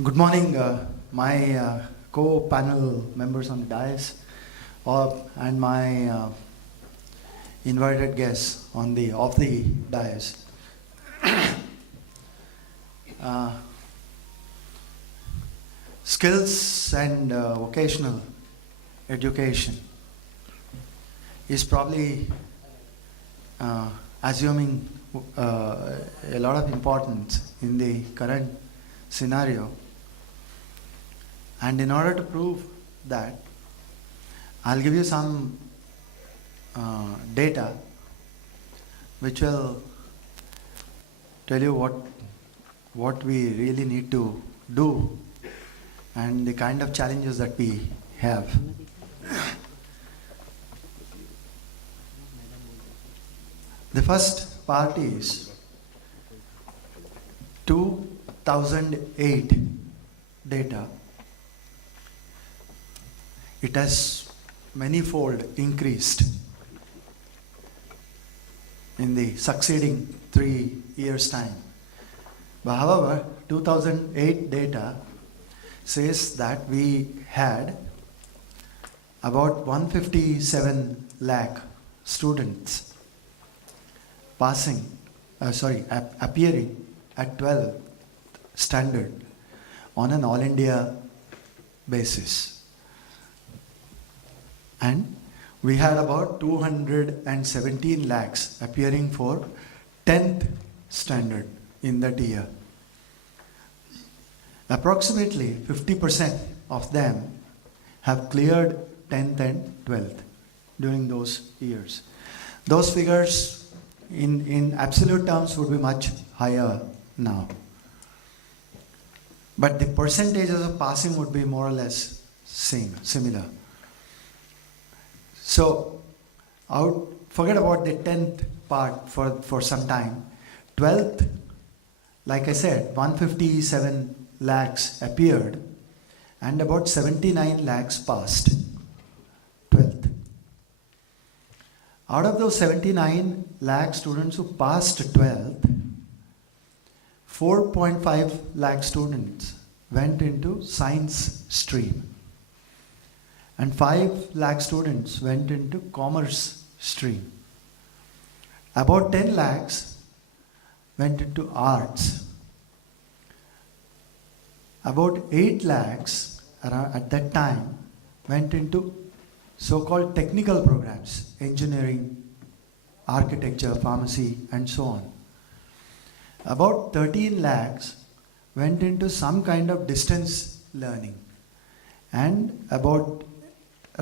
Good morning, my co-panel members on the dais, and my invited guests on the off the dais. uh, Skills and vocational education is probably assuming a lot of importance in the current scenario. And in order to prove that, I'll give you some data which will tell you what we really need to do and the kind of challenges that we have. The first part is 2008 data. It has manifold increased in the succeeding 3 years' time. But however, 2008 data says that we had about 157 lakh students appearing at 12th standard on an all India basis. And we had about 217 lakhs appearing for 10th standard in that year. Approximately 50% of them have cleared 10th and 12th during those years. Those figures in absolute terms would be much higher now. But the percentages of passing would be more or less similar. So, forget about the 10th part for some time. 12th, like I said, 157 lakhs appeared and about 79 lakhs passed 12th. Out of those 79 lakh students who passed 12th, 4.5 lakh students went into science stream. And 5 lakh students went into commerce stream. About 10 lakhs went into arts. About 8 lakhs at that time went into so-called technical programs, engineering, architecture, pharmacy, and so on. About 13 lakhs went into some kind of distance learning. And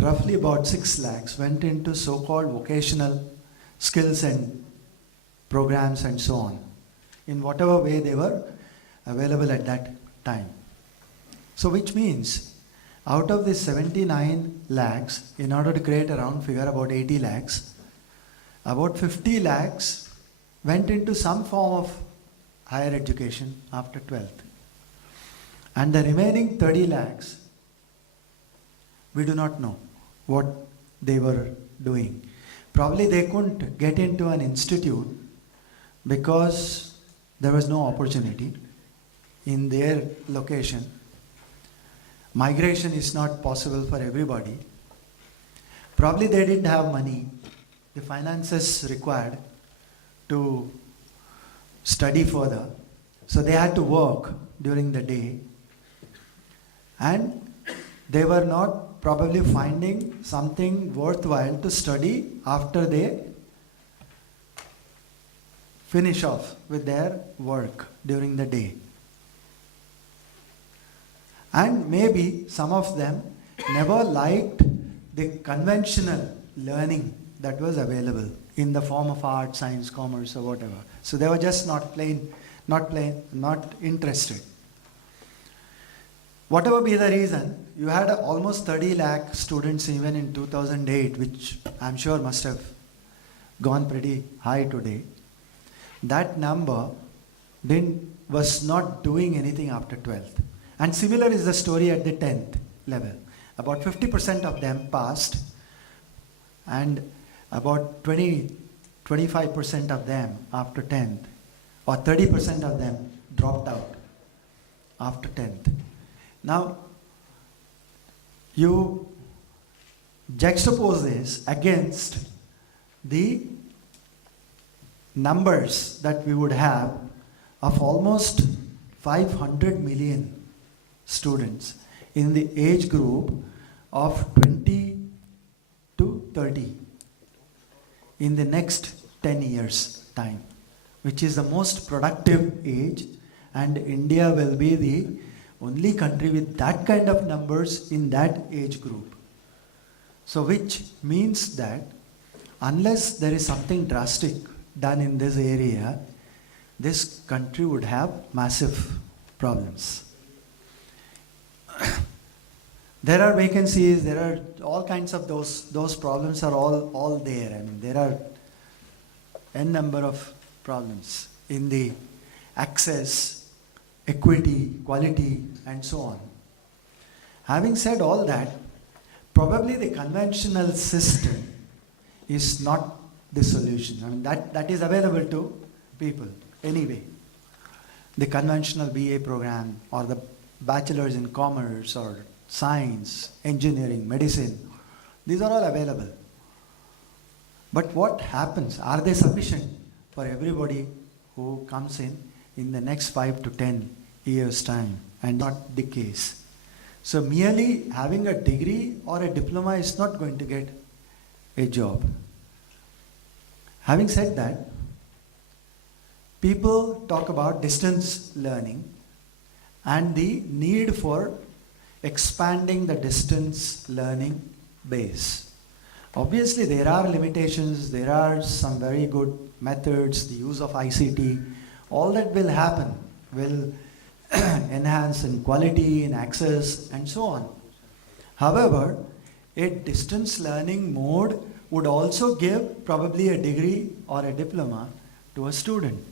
roughly about 6 lakhs went into so-called vocational skills and programs and so on, in whatever way they were available at that time. So which means, out of the 79 lakhs, in order to create a round figure, about 80 lakhs, about 50 lakhs went into some form of higher education after 12th. And the remaining 30 lakhs, we do not know what they were doing. Probably they couldn't get into an institute because there was no opportunity in their location. Migration is not possible for everybody. Probably they didn't have money, the finances required to study further. So they had to work during the day. And they were not probably finding something worthwhile to study after they finish off with their work during the day. And maybe some of them never liked the conventional learning that was available in the form of art, science, commerce, or whatever. So they were just not interested. Whatever be the reason, you had almost 30 lakh students even in 2008, which I'm sure must have gone pretty high today. That number was not doing anything after 12th. And similar is the story at the 10th level. About 50% of them passed, and about 25% of them after 10th, or 30% of them dropped out after 10th. Now, you juxtapose this against the numbers that we would have of almost 500 million students in the age group of 20 to 30 in the next 10 years time, which is the most productive age, and India will be the only country with that kind of numbers in that age group. So which means that unless there is something drastic done in this area, this country would have massive problems. There are vacancies, there are all kinds of those problems are all there. I mean, there are n number of problems in the access, equity, quality, and so on. Having said all that, probably the conventional system is not the solution. I mean, that is available to people anyway. The conventional BA program or the bachelor's in commerce or science, engineering, medicine, these are all available. But what happens? Are they sufficient for everybody who comes in the next 5 to 10 years' time? And not the case. So merely having a degree or a diploma is not going to get a job. Having said that, people talk about distance learning and the need for expanding the distance learning base. Obviously, there are limitations, there are some very good methods, the use of ICT, all that will happen, will enhance in quality, in access, and so on. However, a distance learning mode would also give probably a degree or a diploma to a student.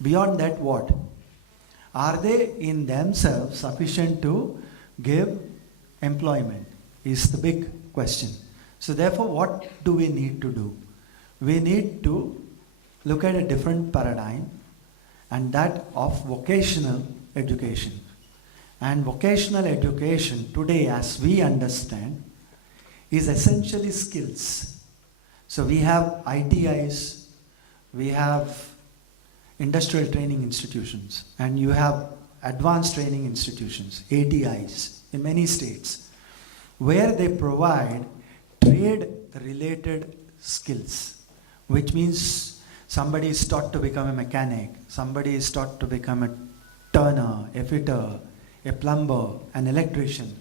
Beyond that, what? Are they in themselves sufficient to give employment is the big question. So therefore, what do we need to do? We need to look at a different paradigm, and that of vocational education. And vocational education today, as we understand, is essentially skills. So we have ITIs, we have industrial training institutions, and you have advanced training institutions, ATIs, in many states, where they provide trade-related skills, which means somebody is taught to become a mechanic, somebody is taught to become a turner, a fitter, a plumber, an electrician,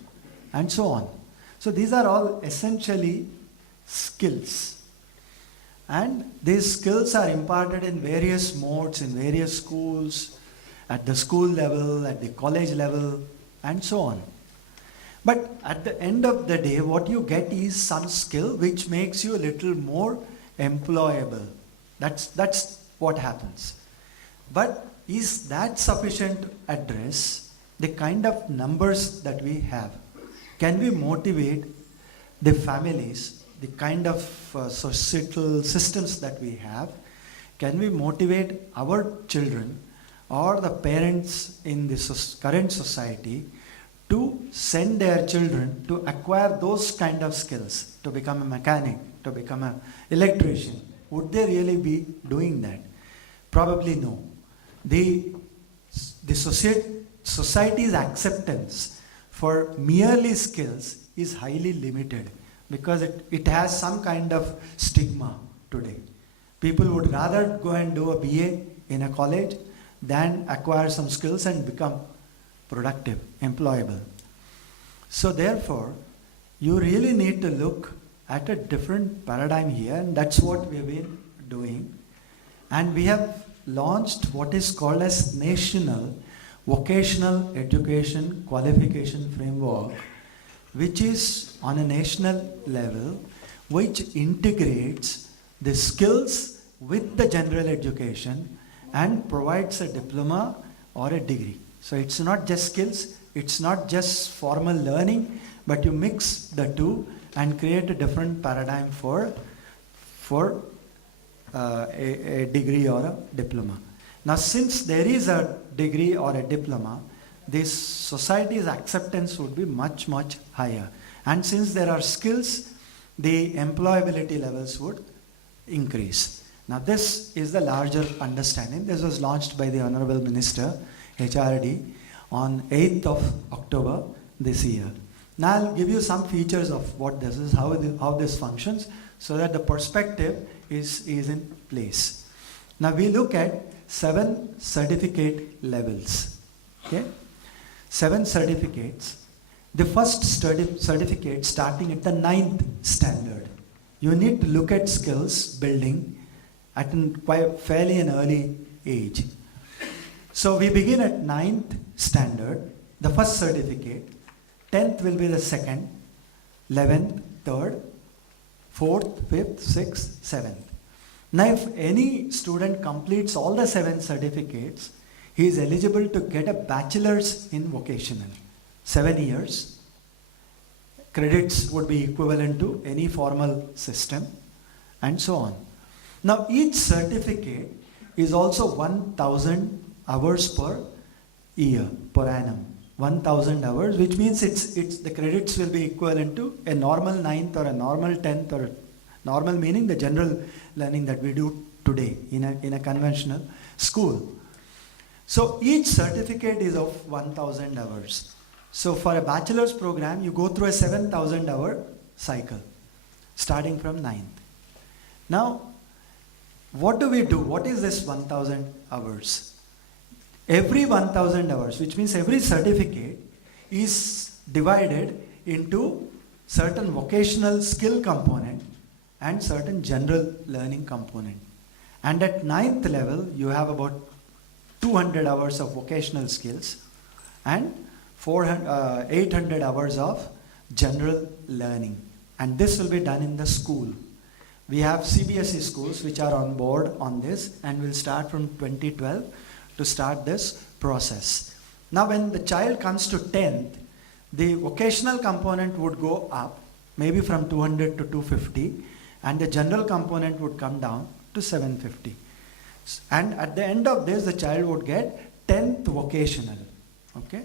and so on. So these are all essentially skills. And these skills are imparted in various modes, in various schools, at the school level, at the college level, and so on. But at the end of the day, what you get is some skill which makes you a little more employable. That's what happens. But is that sufficient to address the kind of numbers that we have? Can we motivate the families, the kind of societal systems that we have? Can we motivate our children or the parents in the current society to send their children to acquire those kind of skills, to become a mechanic, to become an electrician? Would they really be doing that? Probably no. The society's acceptance for merely skills is highly limited because it has some kind of stigma today. People would rather go and do a BA in a college than acquire some skills and become productive, employable. So therefore, you really need to look at a different paradigm here, and that's what we've been doing. And we have launched what is called as National Vocational Education Qualification Framework, which is on a national level, which integrates the skills with the general education and provides a diploma or a degree. So it's not just skills, it's not just formal learning, but you mix the two and create a different paradigm for a degree or a diploma. Now, since there is a degree or a diploma, this society's acceptance would be much, much higher. And since there are skills, the employability levels would increase. Now this is the larger understanding. This was launched by the Honorable Minister, HRD, on 8th of October this year. Now I'll give you some features of what this is, how this functions, so that the perspective is in place. Now we look at 7 certificate levels. Okay? 7 certificates. The first certificate starting at the 9th standard. You need to look at skills building at quite fairly an early age. So we begin at 9th standard, the first certificate. 10th will be the second, 11th, 3rd, 4th, 5th, 6th, 7th. Now if any student completes all the 7 certificates, he is eligible to get a bachelor's in vocational. 7 years. Credits would be equivalent to any formal system and so on. Now each certificate is also 1,000 hours per year, per annum. 1,000 hours, which means the credits will be equivalent to a normal 9th or a normal 10th, or normal meaning the general learning that we do today in a conventional school. So each certificate is of 1,000 hours. So for a bachelor's program, you go through a 7,000 hour cycle, starting from 9th. Now, what do we do? What is this 1,000 hours? Every 1,000 hours, which means every certificate, is divided into certain vocational skill component and certain general learning component. And at 9th level, you have about 200 hours of vocational skills and 800 hours of general learning. And this will be done in the school. We have CBSE schools which are on board on this, and will start from 2012 to start this process. Now when the child comes to 10th, the vocational component would go up, maybe from 200 to 250, and the general component would come down to 750. And at the end of this, the child would get 10th vocational. Okay?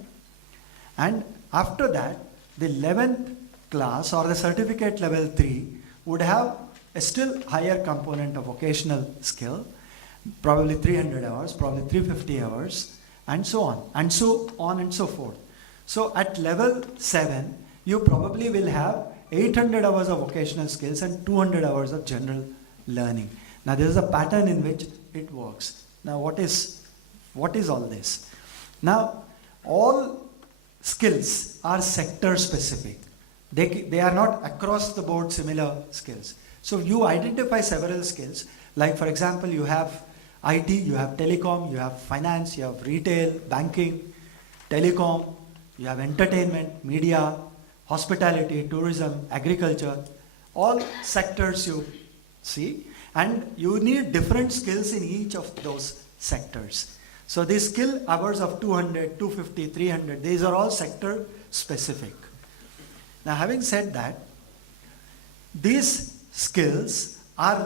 And after that, the 11th class or the certificate level 3 would have a still higher component of vocational skill, probably 300 hours, probably 350 hours, and so on and so forth. So at level 7, you probably will have 800 hours of vocational skills and 200 hours of general learning. Now there is a pattern in which it works. Now what is all this? Now all skills are sector specific. They are not across the board similar skills. So you identify several skills, like for example, you have IT, you have telecom, you have finance, you have retail, banking, telecom, you have entertainment, media, hospitality, tourism, agriculture, all sectors you see, and you need different skills in each of those sectors. So these skill hours of 200, 250, 300, these are all sector specific. Now having said that, these skills are,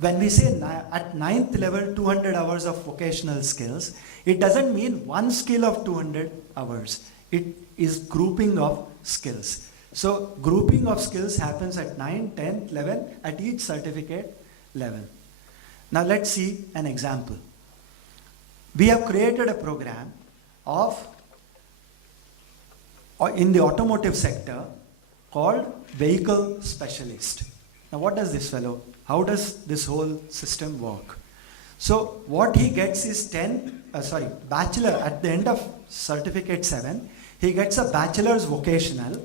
when we say at 9th level 200 hours of vocational skills, it doesn't mean one skill of 200 hours. It is grouping of skills. So grouping of skills happens at 9, 10, 11 at each certificate level. Now let's see an example. We have created a program in the automotive sector called vehicle specialist. Now what does this fellow, how does this whole system work? So what he gets is bachelor at the end of certificate 7, he gets a bachelor's vocational.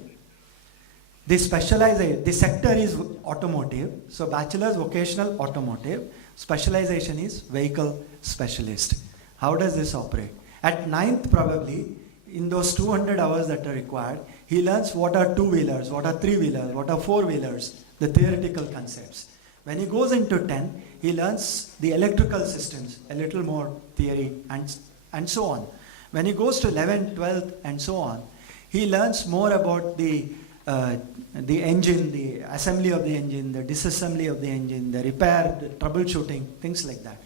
The sector is automotive, so bachelor's vocational automotive, specialization is vehicle specialist. How does this operate? At 9th probably, in those 200 hours that are required, he learns what are two-wheelers, what are three-wheelers, what are four-wheelers, the theoretical concepts. When he goes into 10, he learns the electrical systems, a little more theory and so on. When he goes to 11, 12 and so on, he learns more about the engine, the assembly of the engine, the disassembly of the engine, the repair, the troubleshooting, things like that.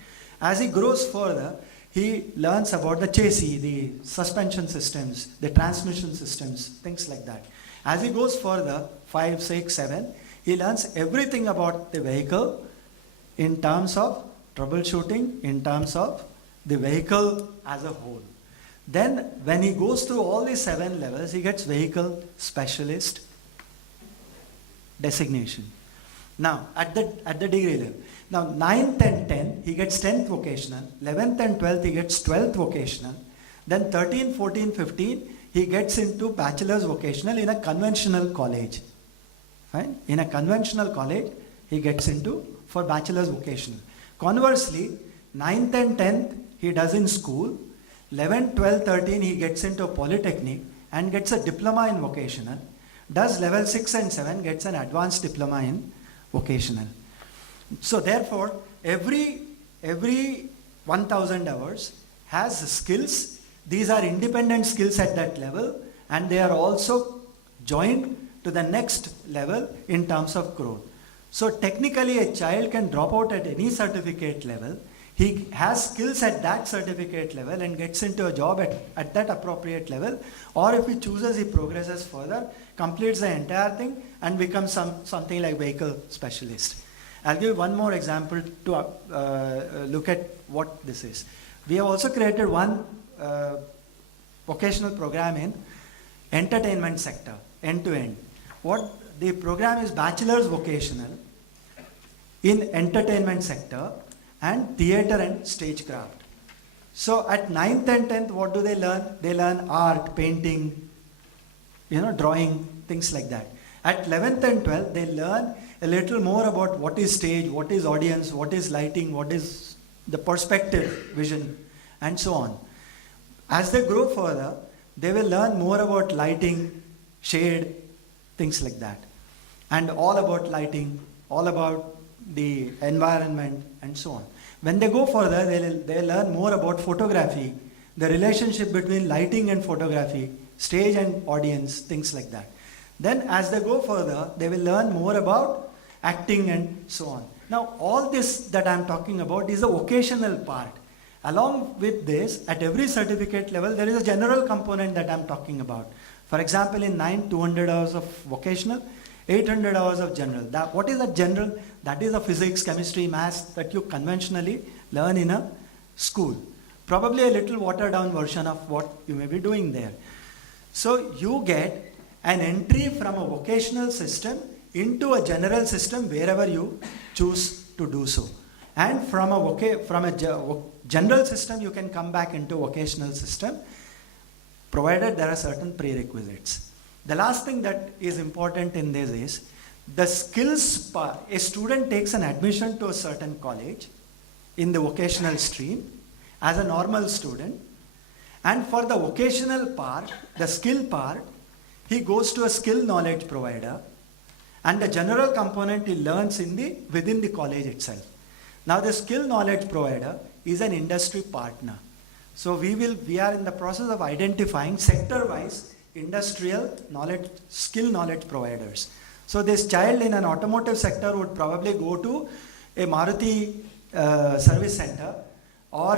As he grows further, he learns about the chassis, the suspension systems, the transmission systems, things like that. As he goes further, 5, 6, 7, he learns everything about the vehicle in terms of troubleshooting, in terms of the vehicle as a whole. Then when he goes through all these 7 levels, he gets vehicle specialist designation. Now at the degree level. Now 9th and 10th, he gets 10th vocational. 11th and 12th, he gets 12th vocational. Then 13, 14, 15, he gets into bachelor's vocational in a conventional college. Fine? In a conventional college, he gets into for bachelor's vocational. Conversely, 9th and 10th, he does in school. 11, 12, 13, he gets into a polytechnic and gets a diploma in vocational. Does level 6 and 7, gets an advanced diploma in vocational. So therefore, every 1000 hours has skills. These are independent skills at that level, and they are also joined to the next level in terms of growth. So technically a child can drop out at any certificate level. He has skills at that certificate level and gets into a job at that appropriate level, or if he chooses, he progresses further, completes the entire thing and becomes something like vehicle specialist. I'll give one more example to look at what this is. We have also created one vocational program in entertainment sector, end-to-end. What the program is, bachelor's vocational in entertainment sector and theatre and stagecraft. So at 9th and 10th, what do they learn? They learn art, painting, drawing, things like that. At 11th and 12th, they learn a little more about what is stage, what is audience, what is lighting, what is the perspective, vision, and so on. As they grow further, they will learn more about lighting, shade, things like that. And all about lighting, all about the environment, and so on. When they go further, they learn more about photography, the relationship between lighting and photography, stage and audience, things like that. Then as they go further, they will learn more about acting and so on. Now all this that I am talking about is the vocational part. Along with this, at every certificate level, there is a general component that I am talking about. For example, in 9, 200 hours of vocational, 800 hours of general. What is that general? That is the physics, chemistry, maths that you conventionally learn in a school. Probably a little watered down version of what you may be doing there. So you get an entry from a vocational system into a general system wherever you choose to do so. And from a general system, you can come back into vocational system, provided there are certain prerequisites. The last thing that is important in this is the skills part. A student takes an admission to a certain college in the vocational stream as a normal student, and for the vocational part, the skill part, he goes to a skill knowledge provider, and the general component he learns within the college itself. Now the skill knowledge provider is an industry partner. So we are in the process of identifying sector-wise industrial knowledge, skill knowledge providers. So this child in an automotive sector would probably go to a Maruti service center, or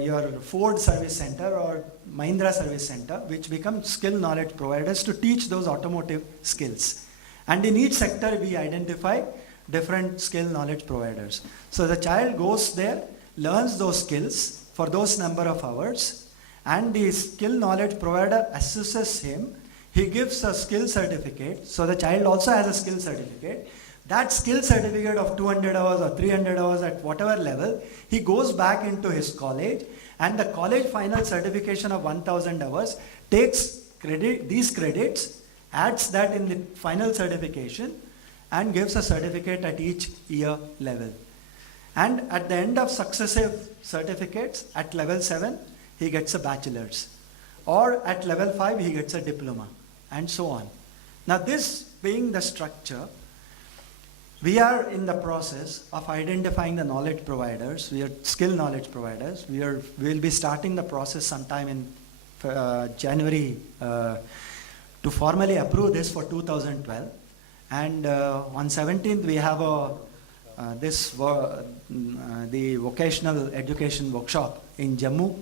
your Ford service center, or Mahindra service center, which become skill knowledge providers to teach those automotive skills. And in each sector we identify different skill knowledge providers. So the child goes there, learns those skills for those number of hours, and the skill knowledge provider assesses him. He gives a skill certificate, so the child also has a skill certificate. That skill certificate of 200 hours or 300 hours at whatever level, he goes back into his college, and the college final certification of 1000 hours takes these credits, adds that in the final certification, and gives a certificate at each year level. And at the end of successive certificates, at level 7, he gets a bachelor's, or at level 5, he gets a diploma, and so on. Now this being the structure, we are in the process of identifying the knowledge providers. We are skill knowledge providers. We will be starting the process sometime in January to formally approve this for 2012. And on 17th we have the vocational education workshop in Jammu.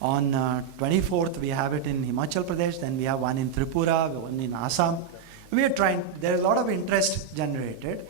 On 24th, we have it in Himachal Pradesh. Then we have one in Tripura, one in Assam. We are trying, there's a lot of interest generated.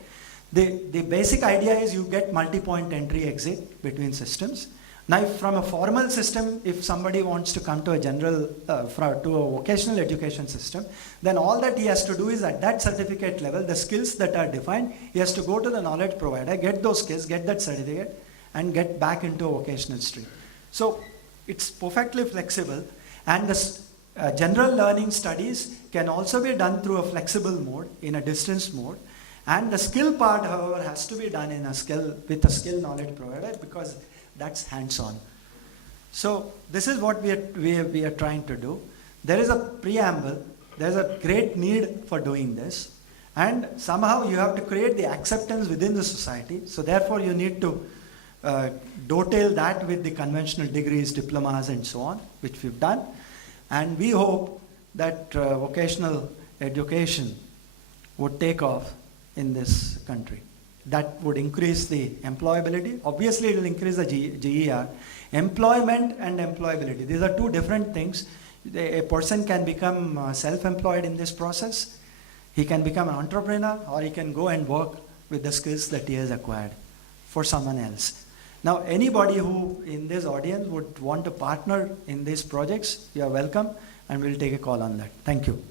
The basic idea is you get multi-point entry exit between systems. Now, if from a formal system, if somebody wants to come to a general, to a vocational education system, then all that he has to do is at that certificate level, the skills that are defined, he has to go to the knowledge provider, get those skills, get that certificate, and get back into a vocational stream. So, it's perfectly flexible, and the general learning studies can also be done through a flexible mode, in a distance mode, and the skill part, however, has to be done in with a skill knowledge provider, because that's hands-on. So this is what we are trying to do. There is a preamble, there is a great need for doing this, and somehow you have to create the acceptance within the society. So therefore you need to dovetail that with the conventional degrees, diplomas and so on, which we've done. And we hope that vocational education would take off in this country. That would increase the employability. Obviously, it will increase the GER. Employment and employability, these are two different things. A person can become self-employed in this process. He can become an entrepreneur, or he can go and work with the skills that he has acquired for someone else. Now, anybody who in this audience would want to partner in these projects, you are welcome, and we'll take a call on that. Thank you.